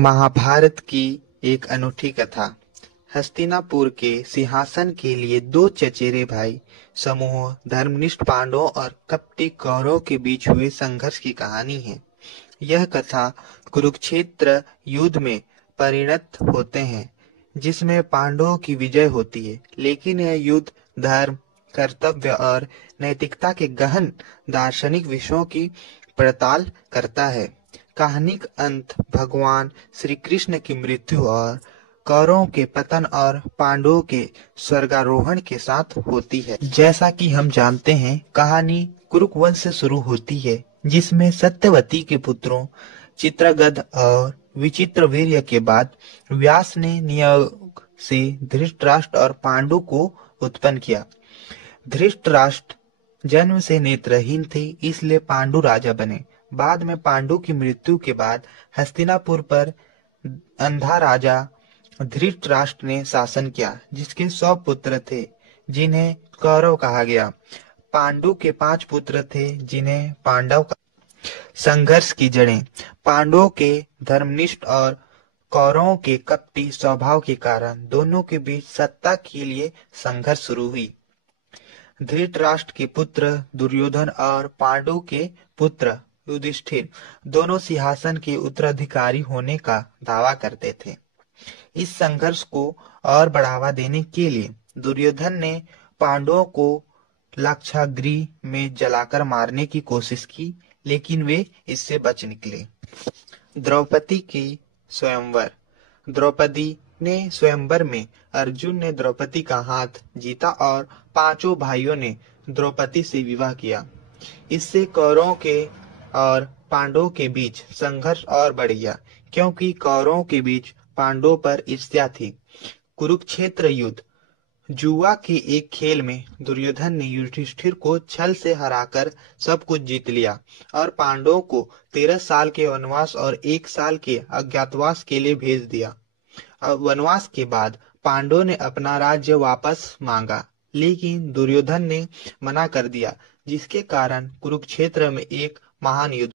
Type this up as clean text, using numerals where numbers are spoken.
महाभारत की एक अनूठी कथा। हस्तिनापुर के सिंहासन के लिए दो चचेरे भाई समूह धर्मनिष्ठ पांडवों और कपटी कौरवों के बीच हुए संघर्ष की कहानी है। यह कथा कुरुक्षेत्र युद्ध में परिणत होते हैं, जिसमें पांडवों की विजय होती है। लेकिन यह युद्ध धर्म, कर्तव्य और नैतिकता के गहन दार्शनिक विषयों की पड़ताल करता है। कहानी का अंत भगवान श्री कृष्ण की मृत्यु और कौरवों के पतन और पांडवों के स्वर्गारोहण के साथ होती है। जैसा कि हम जानते हैं, कहानी कुरुवंश से शुरू होती है, जिसमें सत्यवती के पुत्रों चित्रगध और विचित्रवीर्य के बाद व्यास ने नियोग से धृतराष्ट्र और पांडु को उत्पन्न किया। धृतराष्ट्र जन्म से नेत्रहीन थे, इसलिए पांडु राजा बने। बाद में पांडु की मृत्यु के बाद हस्तिनापुर पर अंधा राजा धृतराष्ट्र ने शासन किया, जिसके 100 पुत्र थे, जिन्हें कौरव कहा गया। पांडु के 5 पुत्र थे, जिन्हें पांडव का। संघर्ष की जड़ें पांडवों के धर्मनिष्ठ और कौरवों के कपटी स्वभाव के कारण दोनों के बीच सत्ता के लिए संघर्ष शुरू हुई। धृतराष्ट्र के पुत्र दुर्योधन और पांडु के पुत्र युधिष्ठिर दोनों सिंहासन के उत्तराधिकारी होने का दावा करते थे। इस संघर्ष को और बढ़ावा देने के लिए दुर्योधन ने पांडवों को लाक्षागृह में जलाकर मारने की कोशिश की, लेकिन वे इससे बच निकले। द्रौपदी की स्वयंवर। द्रौपदी ने स्वयंवर में अर्जुन ने द्रौपदी का हाथ जीता और 5 भाइयों ने द्रौपदी से विवाह किया। इससे कौरवों के और पांडवों के बीच संघर्ष और बढ़ गया, क्योंकि कौरवों के बीच पांडवों पर ईर्ष्या थी। कुरुक्षेत्र युद्ध। जुआ के एक खेल में दुर्योधन ने युधिष्ठिर को छल से हराकर सब कुछ जीत लिया और पांडवों को 13 साल के वनवास और 1 साल के अज्ञातवास के लिए भेज दिया। अब वनवास के बाद पांडवों ने अपना राज्य वापस मांगा, लेकिन दुर्योधन ने मना कर दिया, जिसके कारण कुरुक्षेत्र में एक महान युद्ध